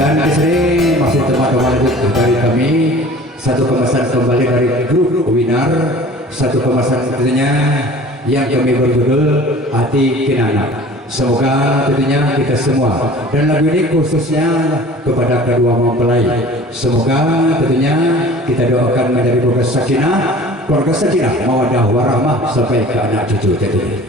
Dan di sini masih teman-teman lanjut dari kami satu kemasan kembali dari grup Winar, satu kemasan tentunya yang kami berjudul Hati Kinana. Semoga tentunya kita semua dan lagu ini khususnya kepada kedua mempelai. Semoga tentunya kita doakan menjadi keluarga sakinah, mawaddah warahmah sampai ke anak cucu tentunya.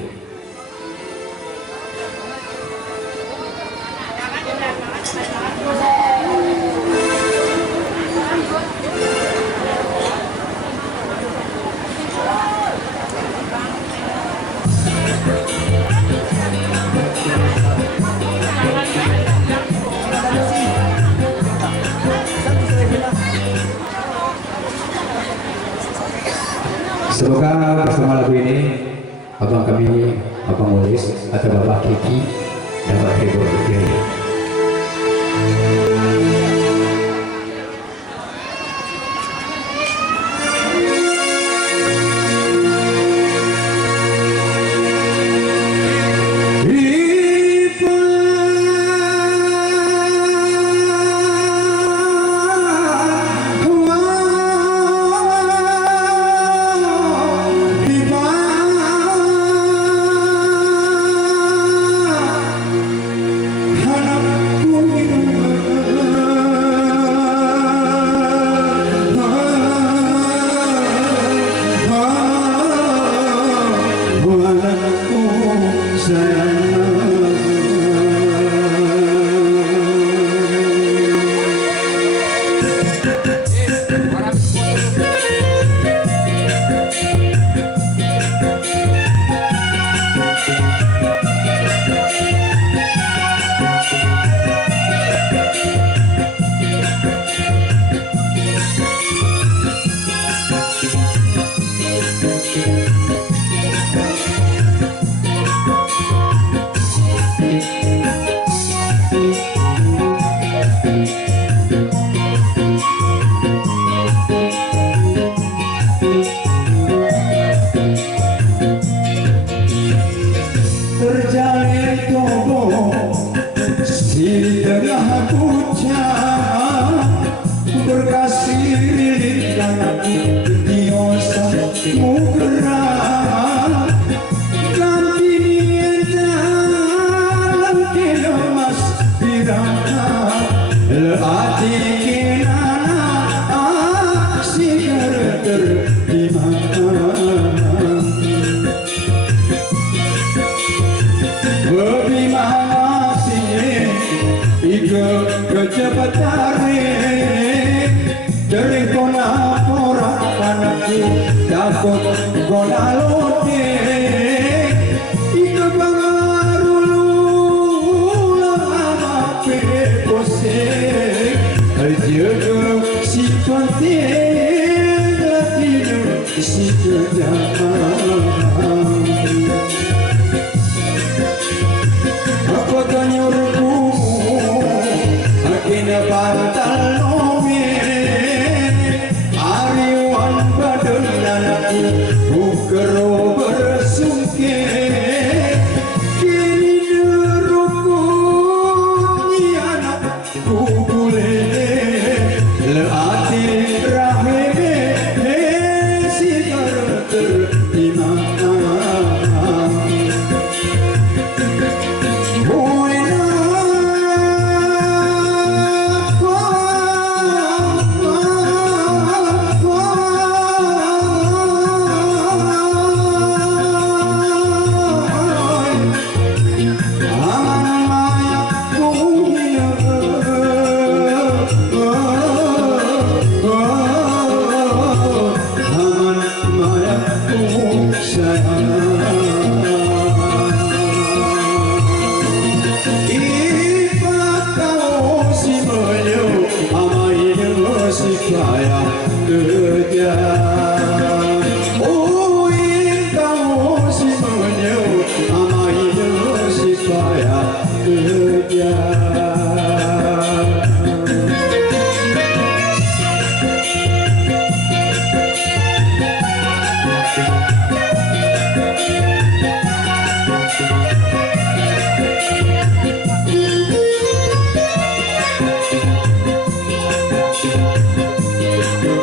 Semoga bersama lagu ini abang kami, Abang Walis atau Bapak Kiki dapat hibur diri.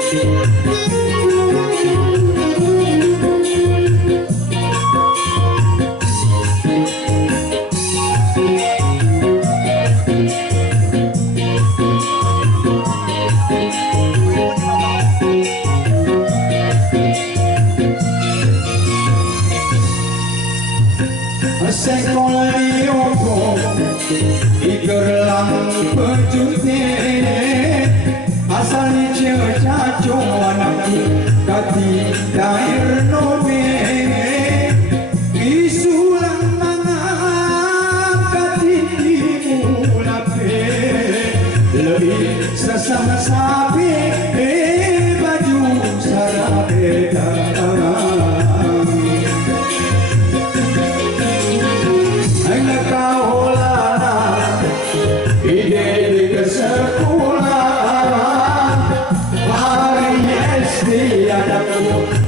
Sekolah di Opo Ikerlang pejute Asal cecaco anakku Kati daer nobe Isulang mangan Kati dimulape Lebih sesama sapi Baju sarabeda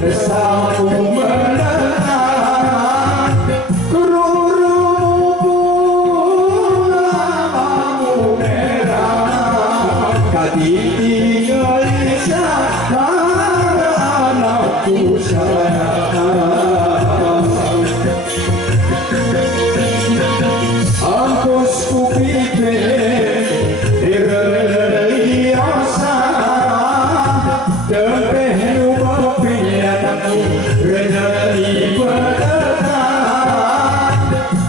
Bersama menelan kerumunan merah Kati tinggal sana anakku sayang Ampus ku pikir direliasa Tepeh rezeki berdekat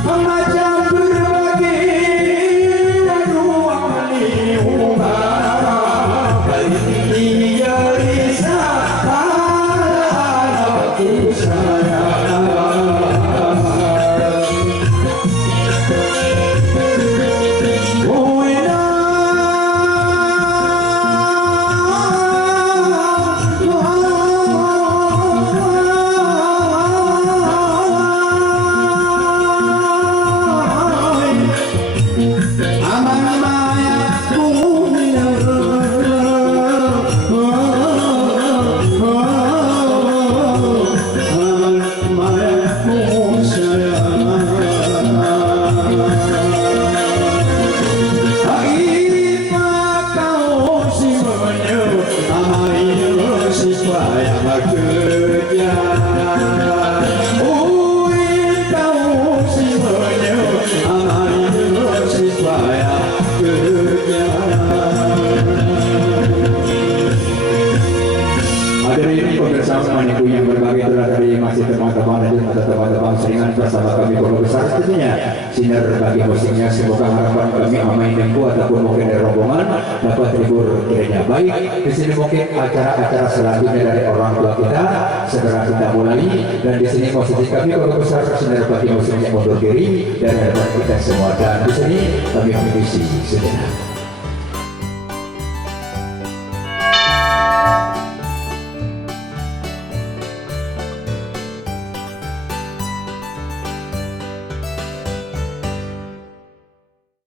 macam berbagi ruang liungan kali dia risau anakku sayang Maniku yang berbagai telah dari masih teman-teman dan juga teman-teman seringan bersama kami Pondok Besar tentunya sinar bagi musiknya semoga harapan kami amain tempo ataupun mungkin dari rombongan dapat terhibur kiranya baik. Di sini mungkin acara-acara selanjutnya dari orang tua kita segera kita mulai dan di sini posisi kami Pondok Besar sinar bagi musiknya mundur diri dan harapan kita semua dan di sini kami mengisi sejenak.